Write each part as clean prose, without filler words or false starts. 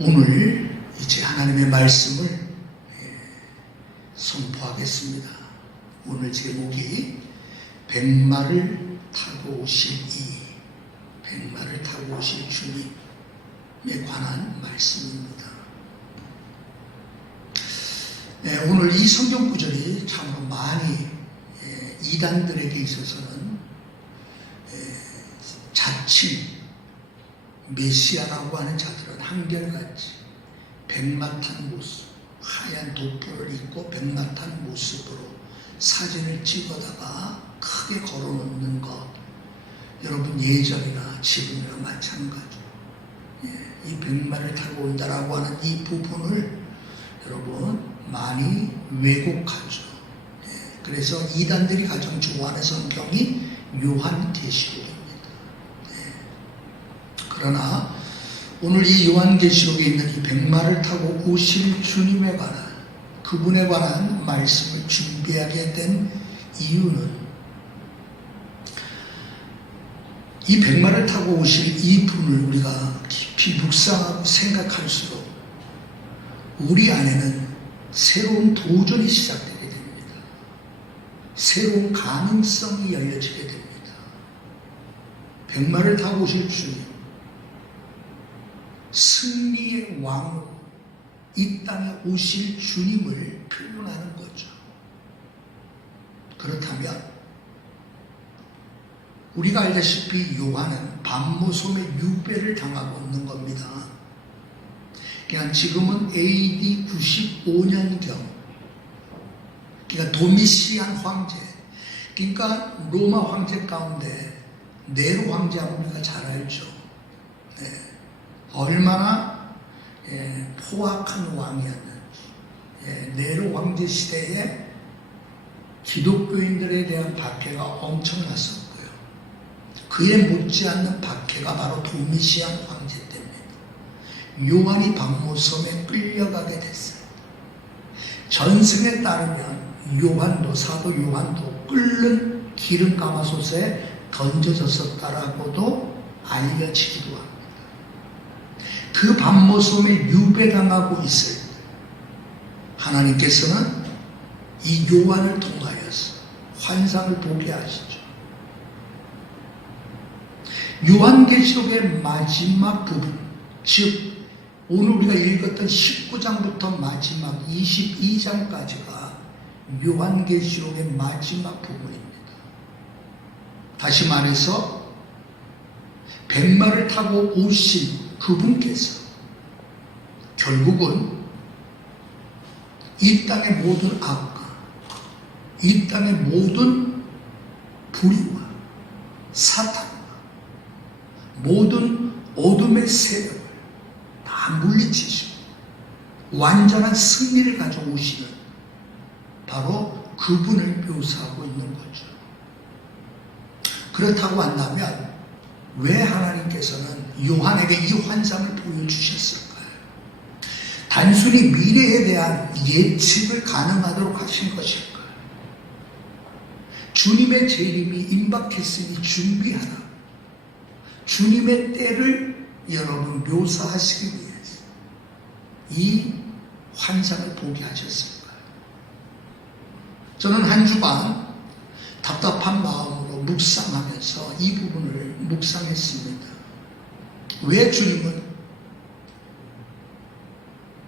오늘 이제 하나님의 말씀을 선포하겠습니다. 오늘 제목이 백마를 타고 오실 백마를 타고 오실 주님에 관한 말씀입니다. 오늘 이 성경 구절이 참으로 많이 이단들에게 있어서는 자칭 메시아라고 하는 자들은 한결같이 백마 탄 모습, 하얀 도포를 입고 백마 탄 모습으로 사진을 찍어다가 크게 걸어놓는 것, 여러분 예전이나 지금이나 마찬가지로 이 백마를 타고 온다라고 하는 이 부분을 여러분 많이 왜곡하죠. 그래서 이단들이 가장 좋아하는 성경이 요한계시록입니다. 그러나 오늘 이 요한계시록에 있는 이 백마를 타고 오실 주님에 관한, 그분에 관한 말씀을 준비하게 된 이유는 이 백마를 타고 오실 이 분을 우리가 깊이 묵상하고 생각할수록 우리 안에는 새로운 도전이 시작되게 됩니다. 새로운 가능성이 열려지게 됩니다. 백마를 타고 오실 주님, 승리의 왕으로 이 땅에 오실 주님을 표현하는 거죠. 그렇다면 우리가 알다시피 요한은 밤모섬의 유배를 당하고 있는 겁니다. 그냥 지금은 AD 95년경, 그러니까 도미시안 황제, 그러니까 로마 황제 가운데 네로 황제하고 우리가 잘 알죠. 얼마나 포악한 왕이었는지. 네로 황제 시대에 기독교인들에 대한 박해가 엄청났었고요. 그에 못지않는 박해가 바로 도미시안 황제 때문입니다. 요한이 밤모섬에 끌려가게 됐어요. 전승에 따르면 사도 요한도 끓는 기름 가마솥에 던져졌었다라고도 알려지기도 합니다. 그 밤모섬에 유배당하고 있을 때 하나님께서는 이 요한을 통하여서 환상을 보게 하시죠. 요한계시록의 마지막 부분, 즉 오늘 우리가 읽었던 19장부터 마지막 22장까지가 요한계시록의 마지막 부분입니다. 다시 말해서 백마를 타고 오신 그분께서 결국은 이 땅의 모든 악과 이 땅의 모든 불의와 사탄과 모든 어둠의 세력을 다 물리치시고 완전한 승리를 가져오시는 바로 그분을 묘사하고 있는 거죠. 그렇다고 한다면 왜 하나님께서는 요한에게 이 환상을 보여주셨을까요? 단순히 미래에 대한 예측을 가능하도록 하신 것일까요? 주님의 재림이 임박했으니 준비하라. 주님의 때를 여러분 묘사하시기 위해서 이 환상을 보게 하셨을까요? 저는 한 주간 답답한 마음으로 묵상하면서 이 부분을 묵상했습니다. 왜 주님은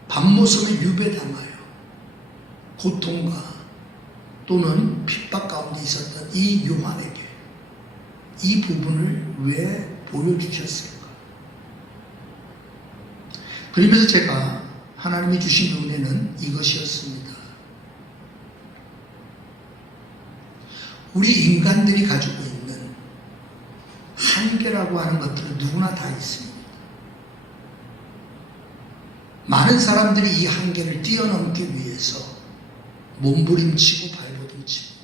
밤모섬에 유배당하여 고통과 또는 핍박 가운데 있었던 이 요한에게 이 부분을 왜 보여주셨을까? 그러면서 제가 하나님이 주신 은혜는 이것이었습니다. 우리 인간들이 가지고 있는 한계라고 하는 것들은 누구나 다 있습니다. 많은 사람들이 이 한계를 뛰어넘기 위해서 몸부림치고 발버둥칩니다.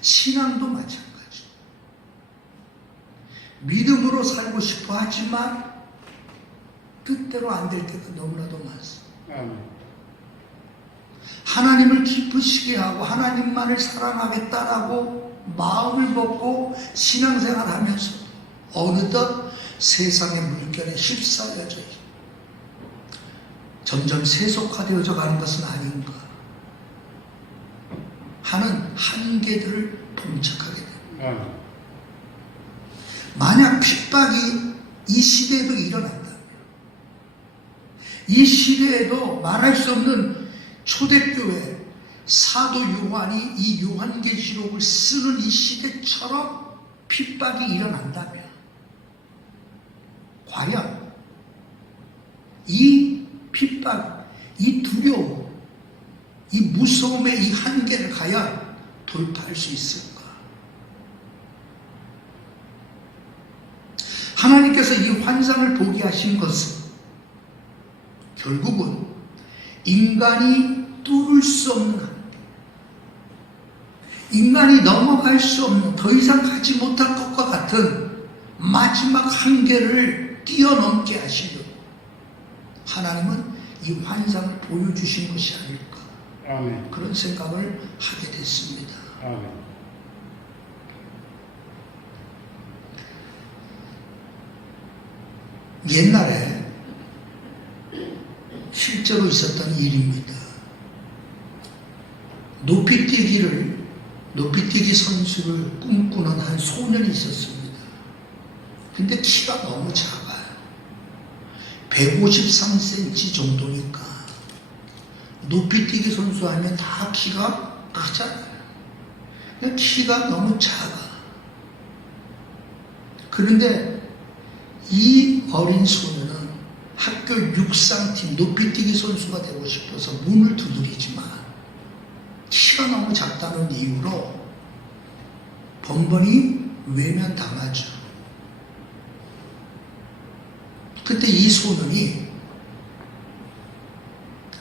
신앙도 마찬가지. 믿음으로 살고 싶어 하지만 뜻대로 안 될 때가 너무나도 많습니다. 하나님을 기쁘시게 하고 하나님만을 사랑하겠다라고 마음을 먹고 신앙생활 하면서 어느덧 세상의 물결에 휩싸여져 점점 세속화되어져 가는 것은 아닌가 하는 한계들을 봉착하게 됩니다. 만약 핍박이 이 시대에도 일어난다면, 이 시대에도 말할 수 없는 초대교회 사도 요한이 이 요한계시록을 쓰는 이 시대처럼 핍박이 일어난다면, 과연 이 핍박, 이 두려움, 이 무서움의 이 한계를 과연 돌파할 수 있을까? 하나님께서 이 환상을 보게 하신 것은 결국은 인간이 뚫을 수 없는 한계, 인간이 넘어갈 수 없는, 더 이상 가지 못할 것과 같은 마지막 한계를 뛰어넘게 하시려고 하나님은 이 환상을 보여주신 것이 아닐까. 아멘. 그런 생각을 하게 됐습니다. 아멘. 옛날에 실제로 있었던 일입니다. 높이뛰기 선수를 꿈꾸는 한 소년이 있었습니다. 근데 키가 너무 작아요. 153cm 정도니까 높이뛰기 선수 하면 다 키가 크잖아요. 키가 너무 작아. 그런데 이 어린 소년은 학교 육상팀 높이뛰기 선수가 되고 싶어서 문을 두드리지만 키가 너무 작다는 이유로 번번이 외면당하죠. 그때 이 소년이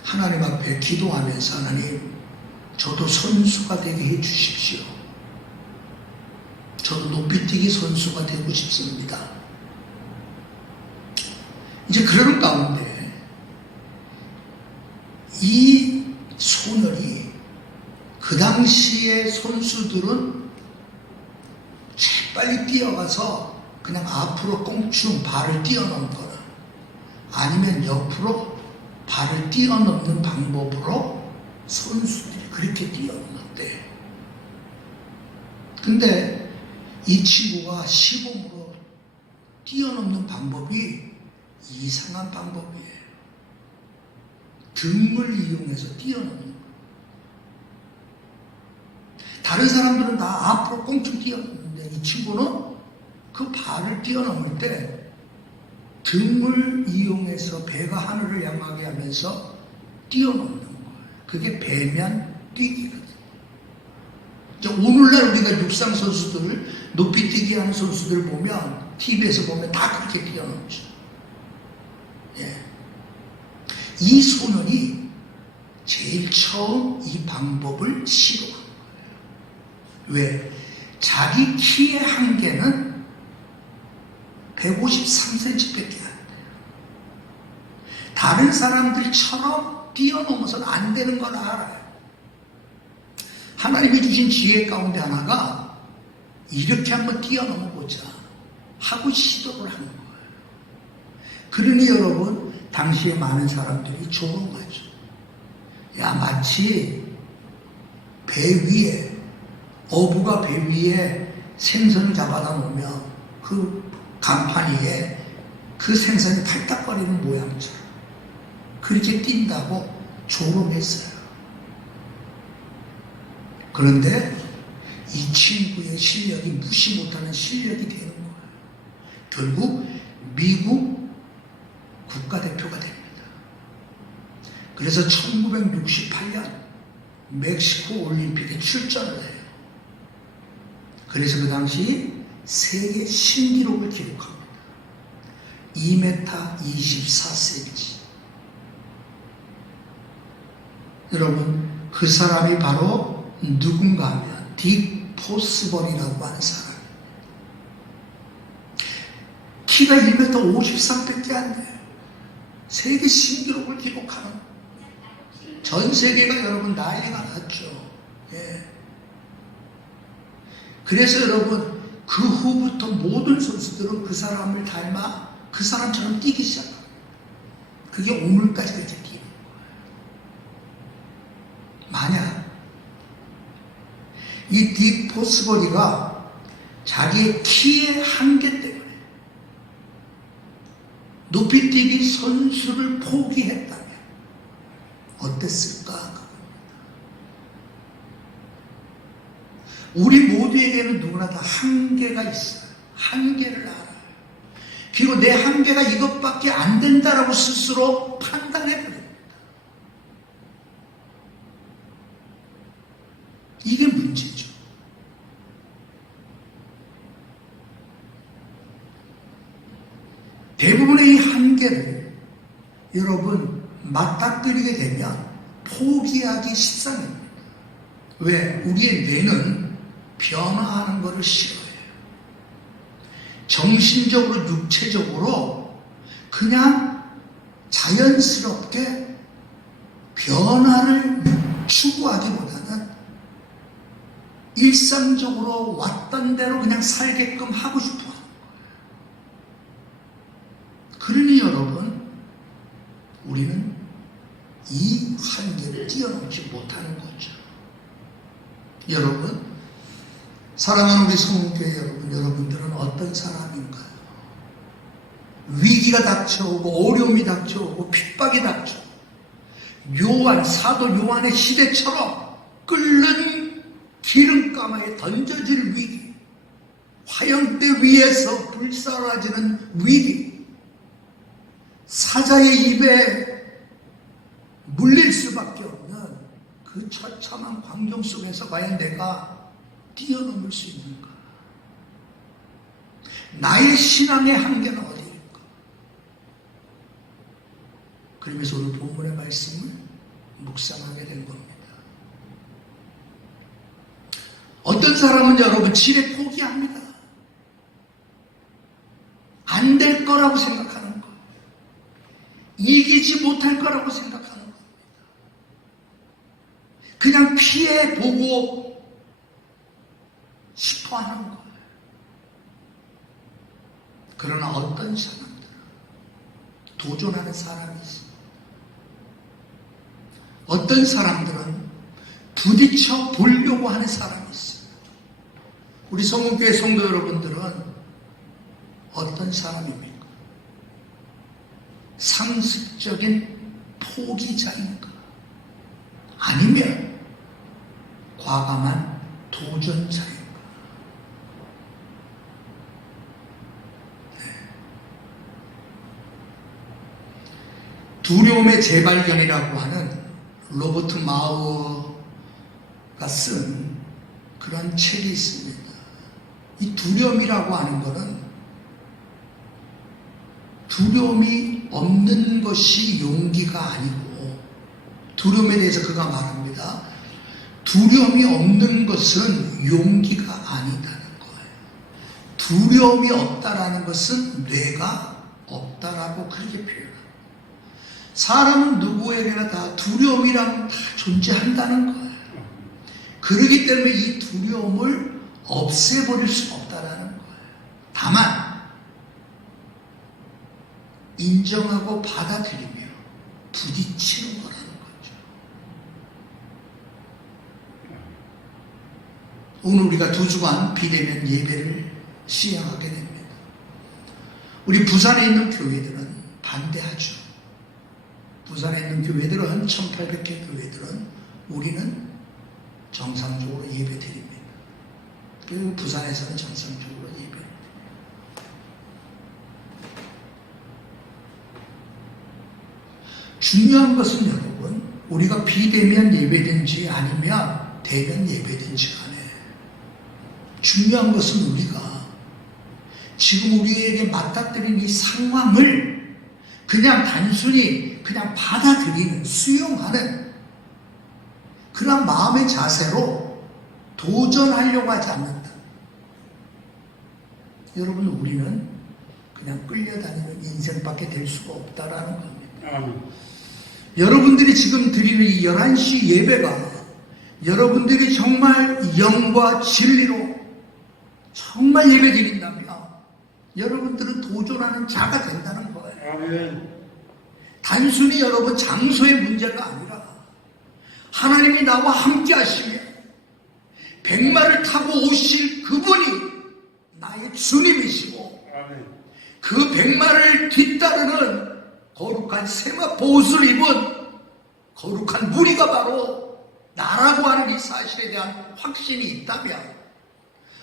하나님 앞에 기도하면서, 하나님, 저도 선수가 되게 해주십시오. 저도 높이뛰기 선수가 되고 싶습니다. 이제 그러는 가운데 이 소년이, 그 당시의 선수들은 재빨리 뛰어가서 그냥 앞으로 꽁충 발을 뛰어넘거나 아니면 옆으로 발을 뛰어넘는 방법으로 선수들이 그렇게 뛰어넘는데, 근데 이 친구가 시범으로 뛰어넘는 방법이 이상한 방법이에요. 등을 이용해서 뛰어넘는 거예요. 다른 사람들은 다 앞으로 꽁충 뛰어넘는데 이 친구는 그 발을 뛰어넘을 때 등을 이용해서 배가 하늘을 향하게 하면서 뛰어넘는 거예요. 그게 배면 뛰기거든요. 오늘날 우리가 육상 선수들, 높이뛰기 하는 선수들 보면, TV에서 보면 다 그렇게 뛰어넘죠. 예. 이 소년이 제일 처음 이 방법을 시도한 거예요. 왜? 자기 키의 한계는 153cm밖에 안 돼요. 다른 사람들처럼 뛰어넘어서는 안 되는 걸 알아요. 하나님이 주신 지혜 가운데 하나가 이렇게 한번 뛰어넘어 보자 하고 시도를 하는 거예요. 그러니 여러분, 당시에 많은 사람들이 조롱하죠. 야, 마치 배 위에, 어부가 배 위에 생선을 잡아다 놓으면 그 간판 위에 그 생선이 팔딱거리는 모양처럼 그렇게 뛴다고 조롱했어요. 그런데 이 친구의 실력이 무시 못하는 실력이 되는 거예요. 결국 미국 국가대표가 됩니다. 그래서 1968년 멕시코 올림픽에 출전을 해요. 그래서 그 당시 세계 신기록을 기록합니다. 2m 24cm. 여러분, 그 사람이 바로 누군가 하면 딕 포스번이라고 하는 사람. 키가 1m 53밖에 안 돼요. 세계 신기록을 기록하는, 전 세계가 여러분 난리가 났죠. 예. 그래서 여러분, 그 후부터 모든 선수들은 그 사람을 닮아 그 사람처럼 뛰기 시작합니다. 그게 오늘까지 이렇게 뛰는 거예요. 만약 이 딕 포스버리가 자기의 키의 한계 때문에 높이뛰기 선수를 포기했다면 어땠을까? 우리 모두에게는 누구나 다 한계가 있어요. 한계를 알아요. 그리고 내 한계가 이것밖에 안 된다라고 스스로 판단해버립니다. 이게 문제죠. 대부분의 이 한계를 여러분 맞닥뜨리게 되면 포기하기 십상입니다. 왜? 우리의 뇌는 변화하는 것을 싫어해요. 정신적으로 육체적으로 그냥 자연스럽게 변화를 추구하기보다는 일상적으로 왔던 대로 그냥 살게끔 하고 싶어 하는 거예요. 그러니 여러분, 우리는 이 한계를 뛰어넘지 못하는 거죠. 여러분, 사랑하는 우리 성교회 여러분, 여러분들은 어떤 사람인가요? 위기가 닥쳐오고 어려움이 닥쳐오고 핍박이 닥쳐오고 사도 요한의 시대처럼 끓는 기름가마에 던져질 위기, 화형대 위에서 불사라지는 위기, 사자의 입에 물릴 수밖에 없는 그 처참한 광경 속에서 과연 내가 뛰어넘을 수 있는가? 나의 신앙의 한계는 어디일까? 그러면서 오늘 본문의 말씀을 묵상하게 된 겁니다. 어떤 사람은 여러분 지레 포기합니다. 안 될 거라고 생각하는 거, 이기지 못할 거라고 생각하는 겁니다. 그냥 피해보고 싶어 하는 거예요. 그러나 어떤 사람들은 도전하는 사람이 있습니다. 어떤 사람들은 부딪혀 보려고 하는 사람이 있어요. 우리 성문교회 성도 여러분들은 어떤 사람입니까? 상습적인 포기자입니까? 아니면 과감한 도전자입니까? 두려움의 재발견이라고 하는 로버트 마우어가 쓴 그런 책이 있습니다. 이 두려움이라고 하는 것은 두려움이 없는 것이 용기가 아니고, 두려움에 대해서 그가 말합니다. 두려움이 없는 것은 용기가 아니다는 거예요. 두려움이 없다라는 것은 뇌가 없다라고 그렇게 표현합니다. 사람은 누구에게나 다 두려움이란 다 존재한다는 거예요. 그렇기 때문에 이 두려움을 없애버릴 수 없다는 거예요. 다만 인정하고 받아들이며 부딪히는 거라는 거죠. 오늘 우리가 2주간 비대면 예배를 시행하게 됩니다. 우리 부산에 있는 교회들은 반대하죠. 부산에 있는 교회들은 1800개 교회들은 우리는 정상적으로 예배 드립니다. 그리고 부산에서는 정상적으로 예배 드립니다. 중요한 것은 여러분, 우리가 비대면 예배든지 아니면 대면 예배든지 간에 중요한 것은 우리가 지금 우리에게 맞닥뜨린 이 상황을 그냥 단순히 그냥 받아들이는, 수용하는 그런 마음의 자세로 도전하려고 하지 않는다. 여러분, 우리는 그냥 끌려다니는 인생밖에 될 수가 없다라는 겁니다. 여러분들이 지금 드리는 이 11시 예배가 여러분들이 정말 영과 진리로 정말 예배 드린다면 여러분들은 도전하는 자가 된다는 거예요. 아멘. 단순히 여러분 장소의 문제가 아니라 하나님이 나와 함께 하시며 백마를 타고 오실 그분이 나의 주님이시고 아멘. 그 백마를 뒤따르는 거룩한 세마포 옷을 입은 거룩한 무리가 바로 나라고 하는 이 사실에 대한 확신이 있다면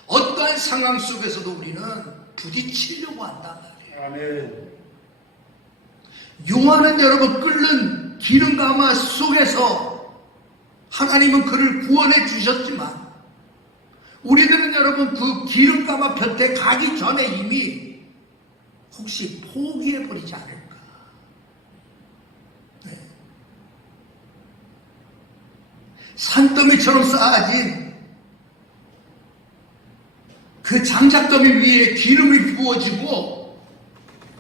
어떠한 상황 속에서도 우리는 부딪히려고 한단 말이에요. 아멘. 요한은 여러분 끓는 기름 가마 속에서 하나님은 그를 구원해 주셨지만 우리들은 여러분 그 기름 가마 곁에 가기 전에 이미 혹시 포기해 버리지 않을까. 네. 산더미처럼 쌓아진 그 장작더미 위에 기름이 부어지고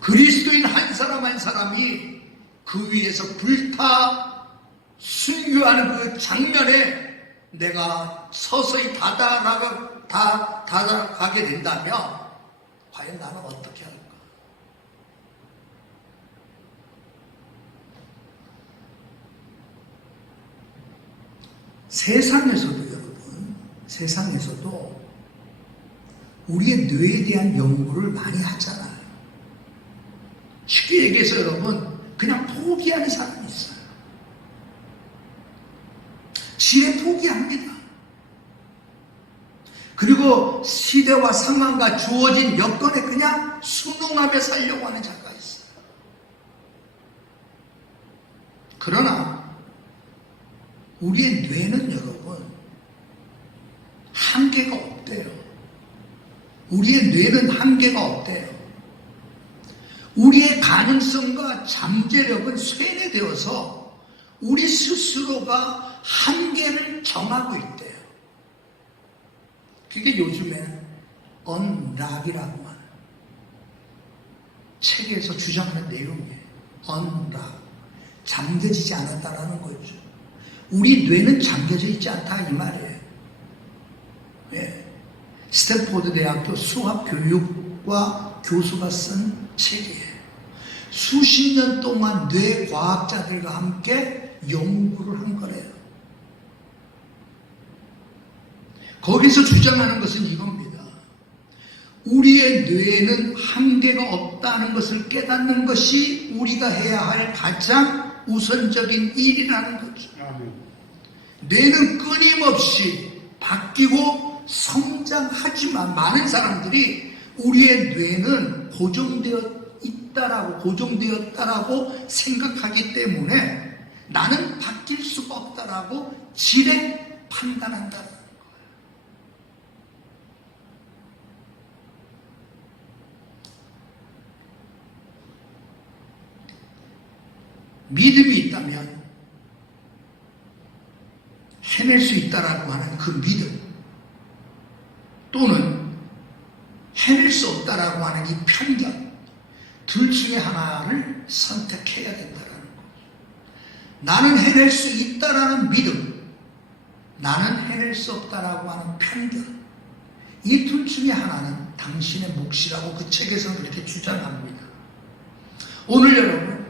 그리스도인 한 사람 한 사람이 그 위에서 불타 순교하는 그 장면에 내가 서서히 다가가게 된다면 과연 나는 어떻게 할까? 세상에서도 여러분, 세상에서도 우리의 뇌에 대한 연구를 많이 하잖아요. 쉽게 얘기해서 여러분 그냥 포기하는 사람이 있어요. 지혜 포기합니다. 그리고 시대와 상황과 주어진 여건에 그냥 순응하며 살려고 하는 자가 있어요. 그러나 우리의 뇌는 여러분 한계가 없대요. 우리의 뇌는 한계가 없대요. 우리의 가능성과 잠재력은 쇠뇌되어서 우리 스스로가 한계를 정하고 있대요. 그게 요즘에 언락이라고 하는 책에서 주장하는 내용이에요. 언락. 잠겨지지 않았다라는 거죠. 우리 뇌는 잠겨져 있지 않다 이 말이에요. 왜? 스탠포드 대학교 수학교육과 교수가 쓴 책이에요. 수십 년 동안 뇌과학자들과 함께 연구를 한 거래요. 거기서 주장하는 것은 이겁니다. 우리의 뇌에는 한계가 없다는 것을 깨닫는 것이 우리가 해야 할 가장 우선적인 일이라는 거죠. 뇌는 끊임없이 바뀌고 성장하지만 많은 사람들이 우리의 뇌는 고정되었다라고 생각하기 때문에 나는 바뀔 수가 없다라고 지레 판단한다는 거예요. 믿음이 있다면 해낼 수 있다라고 하는 그 믿음 또는 해낼 수 없다라고 하는 이 편견 둘 중에 하나를 선택해야 된다는 거죠. 나는 해낼 수 있다라는 믿음, 나는 해낼 수 없다라고 하는 편견 이 둘 중에 하나는 당신의 몫이라고 그 책에서는 그렇게 주장합니다. 오늘 여러분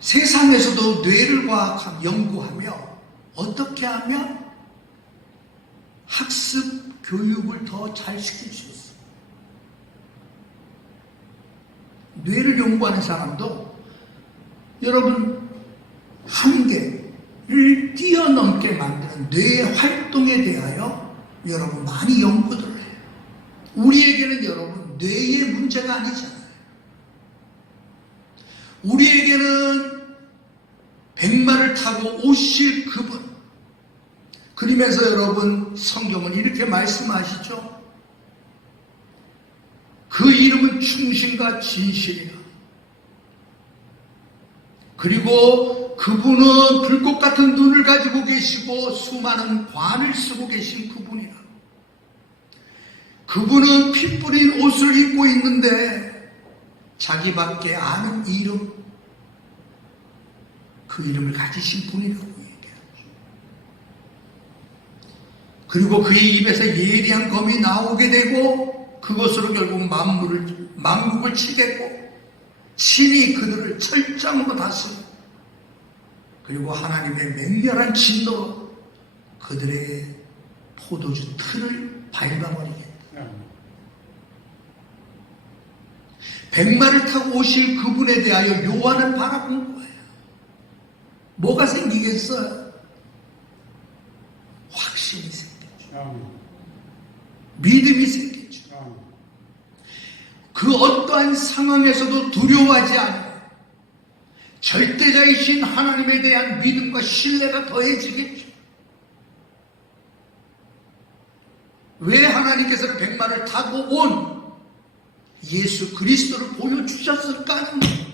세상에서도 뇌를 연구하며 어떻게 하면 학습 교육을 더 잘 시킬 수 있어요. 뇌를 연구하는 사람도 여러분 한계를 뛰어넘게 만드는 뇌의 활동에 대하여 여러분 많이 연구들을 해요. 우리에게는 여러분 뇌의 문제가 아니잖아요. 우리에게는 백마를 타고 오실 그분. 그러면서 여러분 성경은 이렇게 말씀하시죠. 그 이름은 충신과 진실이다. 그리고 그분은 불꽃 같은 눈을 가지고 계시고 수많은 관을 쓰고 계신 그분이라. 그분은 피 뿌린 옷을 입고 있는데 자기밖에 아는 이름, 그 이름을 가지신 분이라고 얘기하죠. 그리고 그의 입에서 예리한 검이 나오게 되고 그것으로 결국 만국을 치겠고 신이 그들을 철장으로 다스려 그리고 하나님의 맹렬한 진노로 그들의 포도주 틀을 밟아버리겠다. 백마를 타고 오실 그분에 대하여 요한은 바라본 거예요. 뭐가 생기겠어요? 확신이 생기죠. 믿음이 생기죠. 그 어떠한 상황에서도 두려워하지 않아요. 절대자이신 하나님에 대한 믿음과 신뢰가 더해지겠죠. 왜 하나님께서는 백마를 타고 온 예수 그리스도를 보여주셨을까 하는 거예요.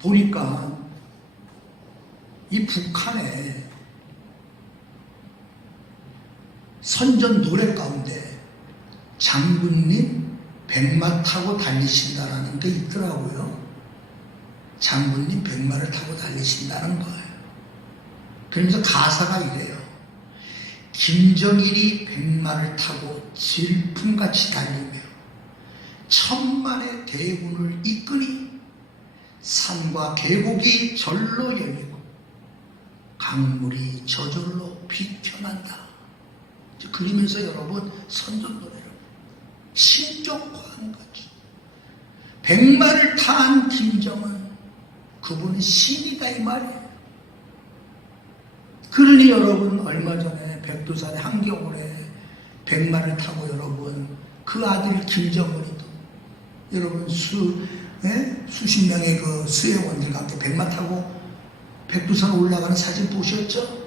보니까 이 북한에 선전 노래 가운데 장군님 백마 타고 달리신다라는 게 있더라고요. 장군님 백마를 타고 달리신다는 거예요. 그러면서 가사가 이래요. 김정일이 백마를 타고 질풍같이 달리며 천만의 대군을 이끄니 산과 계곡이 절로 열리고 강물이 저절로 비켜난다. 그러면서 여러분 선전 노래를 신격화한 거죠. 백마를 탄 김정은 그분은 신이다 이 말이에요. 그러니 여러분 얼마 전에 백두산의 한겨울에 백마를 타고 여러분 그 아들 김정은이도 여러분 수십 명의 그 수혜원들과 함께 백마 타고 백두산 올라가는 사진 보셨죠?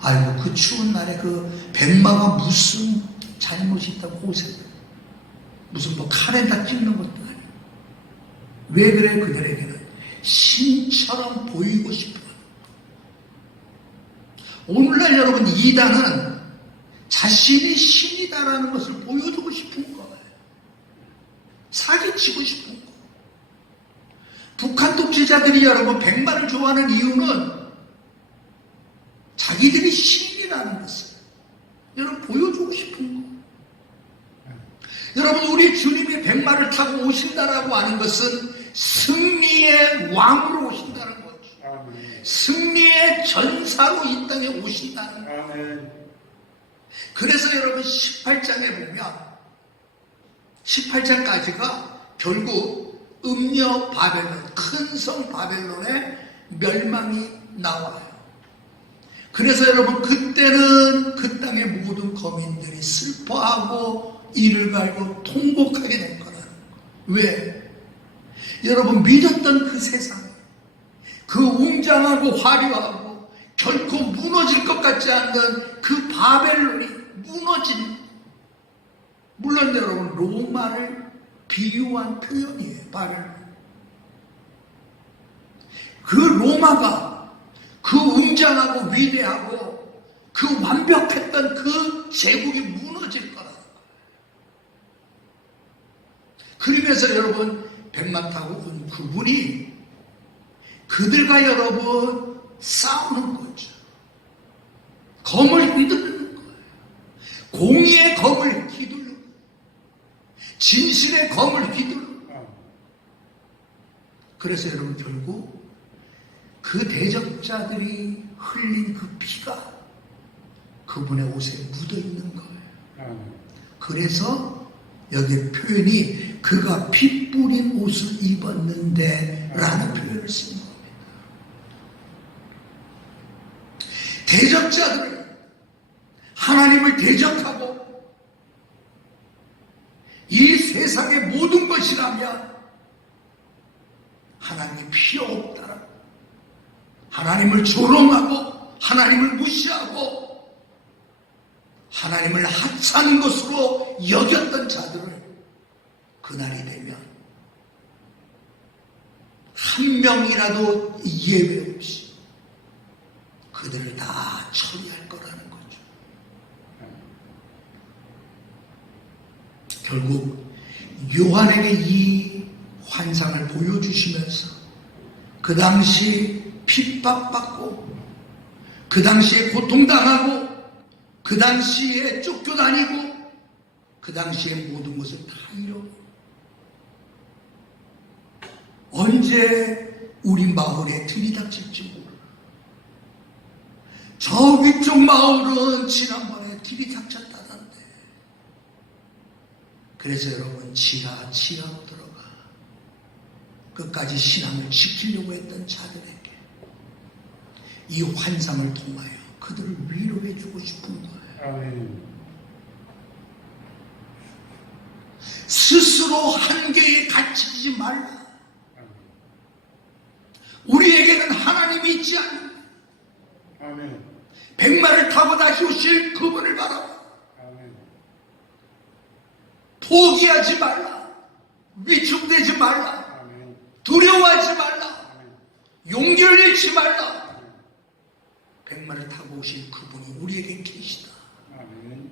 아이고 그 추운 날에 그 백마가 무슨 잘못이 있다고 고생해. 무슨 뭐 카렌다 찍는 것도 아니고. 왜 그래? 그들에게는 신처럼 보이고 싶어. 오늘날 여러분 이단은 자신이 신이다라는 것을 보여주고 싶은 거예요. 사기치고 싶은 거. 북한 독재자들이 여러분 백마를 좋아하는 이유는 자기들이 신이라는 것을 여러분 보여주고 싶은 거. 여러분 우리 주님이 백마를 타고 오신다라고 하는 것은 승리의 왕으로 오신다는 거죠. 아멘. 승리의 전사로 이 땅에 오신다는 거예요. 그래서 여러분 18장에 보면 18장까지가 결국 음녀 바벨론, 큰 성 바벨론의 멸망이 나와요. 그래서 여러분 그때는 그 땅의 모든 거민들이 슬퍼하고 이를 갈고 통곡하게 될 거라는 거예요. 왜? 여러분 믿었던 그 세상, 그 웅장하고 화려하고 결코 무너질 것 같지 않는 그 바벨론이 무너진, 물론 여러분 로마를 비유한 표현이에요. 바벨론. 그 로마가 그 웅장하고 위대하고 그 완벽했던 그 제국이 무너질 거라는 거예요. 그러면서 여러분 백마 타고 온 그분이 그들과 여러분 싸우는 거죠. 검을 휘두르는 거예요. 공의의 검을 휘두르고 진실의 검을 휘두르고. 그래서 여러분 결국 그 대적자들이 흘린 그 피가 그분의 옷에 묻어 있는 거예요. 그래서 여기 표현이 그가 피 뿌린 옷을 입었는데 라는 표현을 쓴 겁니다. 대적자들을 하나님을 대적하고 이 세상의 모든 것이라면 하나님이 필요 없다라고, 하나님을 조롱하고 하나님을 무시하고 하나님을 하찮은 것으로 여겼던 자들을 그날이 되면 한 명이라도 예외 없이 그들을 다 처리할 거라는 거죠. 결국 요한에게 이 환상을 보여주시면서 그 당시 핍박받고 그 당시에 고통당하고 그 당시에 쫓겨다니고 그 당시에 모든 것을 다 잃어버리고 언제 우리 마을에 들이닥칠지 모르고 저 위쪽 마을은 지난번에 들이닥쳤다던데. 그래서 여러분 지하로 들어가 끝까지 신앙을 지키려고 했던 자들에게 이 환상을 통하여 그들을 위로해 주고 싶은 거예요. 아멘. 스스로 한계에 갇히지 말라. 우리에게는 하나님이 있지 않느냐. 아멘. 백마를 타고 다시 오실 그분을 바라봐. 아멘. 포기하지 말라. 위축되지 말라. 아멘. 두려워하지 말라. 아멘. 용기를 잃지 말라. 백마를 타고 오실 그분이 우리에게 계시다. 아멘.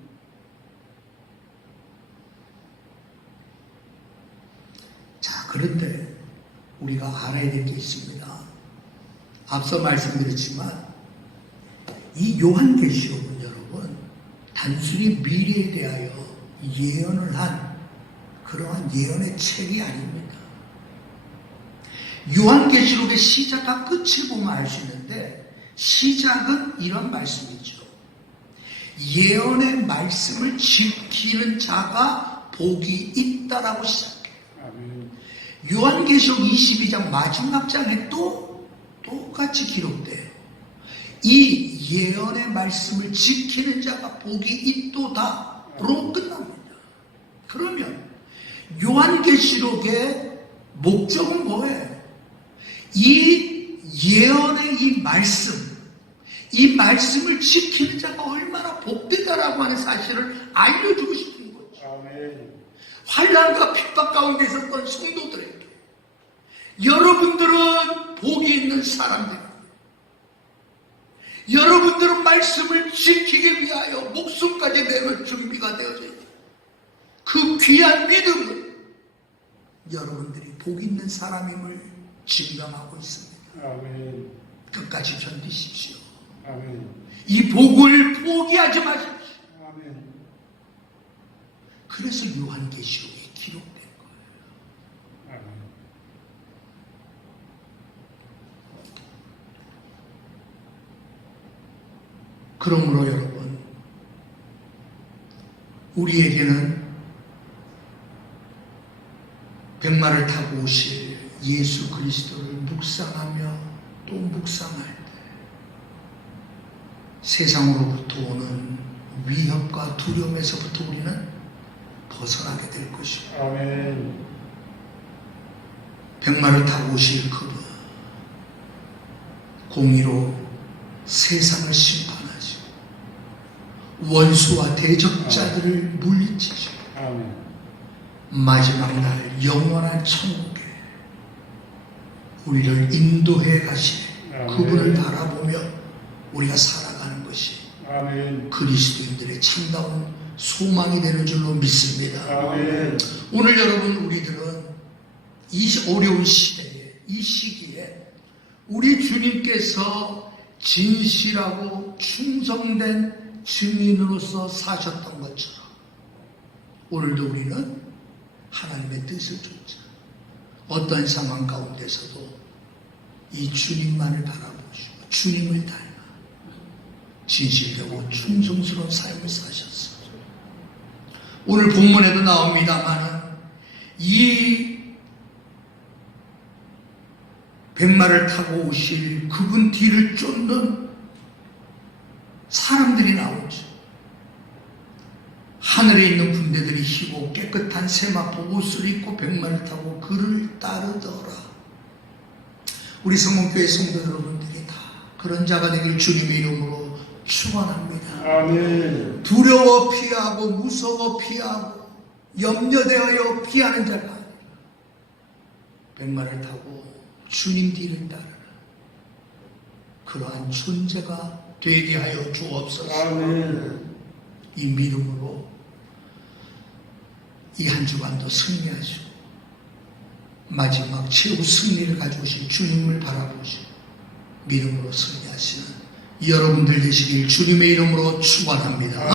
자, 그런데 우리가 알아야 될 게 있습니다. 앞서 말씀드렸지만 이 요한계시록은 여러분 단순히 미래에 대하여 예언을 한 그러한 예언의 책이 아닙니다. 요한계시록의 시작과 끝을 보면 알 수 있는데 시작은 이런 말씀이죠. 예언의 말씀을 지키는 자가 복이 있다라고 시작해요. 아멘. 요한계시록 22장 마지막 장에 또 똑같이 기록돼요. 이 예언의 말씀을 지키는 자가 복이 있도다로 끝납니다. 그러면 요한계시록의 목적은 뭐예요? 이 예언의 이 말씀을 지키는 자가 얼마나 복되다라고 하는 사실을 알려주고 싶은 거죠. 아멘. 환난과 핍박 가운데 있었던 성도들에게 여러분들은 복이 있는 사람들입니다. 여러분들은 말씀을 지키기 위하여 목숨까지 내놓을 준비가 되어져 있다. 그 귀한 믿음은 여러분들이 복 있는 사람임을 증명하고 있습니다. 아멘. 끝까지 견디십시오. 아멘. 이 복을 포기하지 마십시오. 아멘. 그래서 요한계시록이 기록된 거예요. 아멘. 그러므로 여러분, 우리에게는 백마를 타고 오실 예수 그리스도를 묵상하며 또 묵상할 때 세상으로부터 오는 위협과 두려움에서부터 우리는 벗어나게 될 것이고 아멘. 백마를 타고 오실 그분 공의로 세상을 심판하시고 원수와 대적자들을 물리치시고 아멘. 마지막 날 영원한 천국에 우리를 인도해 가시 그분을 바라보며 우리가 살아가는 것이 아멘. 그리스도인들의 참다운 소망이 되는 줄로 믿습니다. 아멘. 오늘 여러분 우리들은 이 어려운 시대에 이 시기에 우리 주님께서 진실하고 충성된 증인으로서 사셨던 것처럼 오늘도 우리는 하나님의 뜻을 좇자 어떤 상황 가운데서도 이 주님만을 바라보시고 주님을 닮아 진실되고 충성스러운 삶을 사셨어요. 오늘 본문에도 나옵니다만 이 백마를 타고 오실 그분 뒤를 쫓는 사람들이 나오죠. 하늘에 있는 군대들이 희고 깨끗한 세마포 옷을 입고 백마를 타고 그를 따르더라. 우리 성문교회 성도 여러분들이 다 그런 자가 되길 주님의 이름으로 축원합니다. 아멘. 두려워 피하고 무서워 피하고 염려되어 피하는 자가 아니라 백마를 타고 주님 뒤를 따르는 그러한 존재가 되게 하여 주옵소서. 아멘. 이 믿음으로 이 한 주간도 승리하시고 마지막 최후 승리를 가져오실 주님을 바라보시고 믿음으로 설계하시는 여러분들 되시길 주님의 이름으로 축원합니다.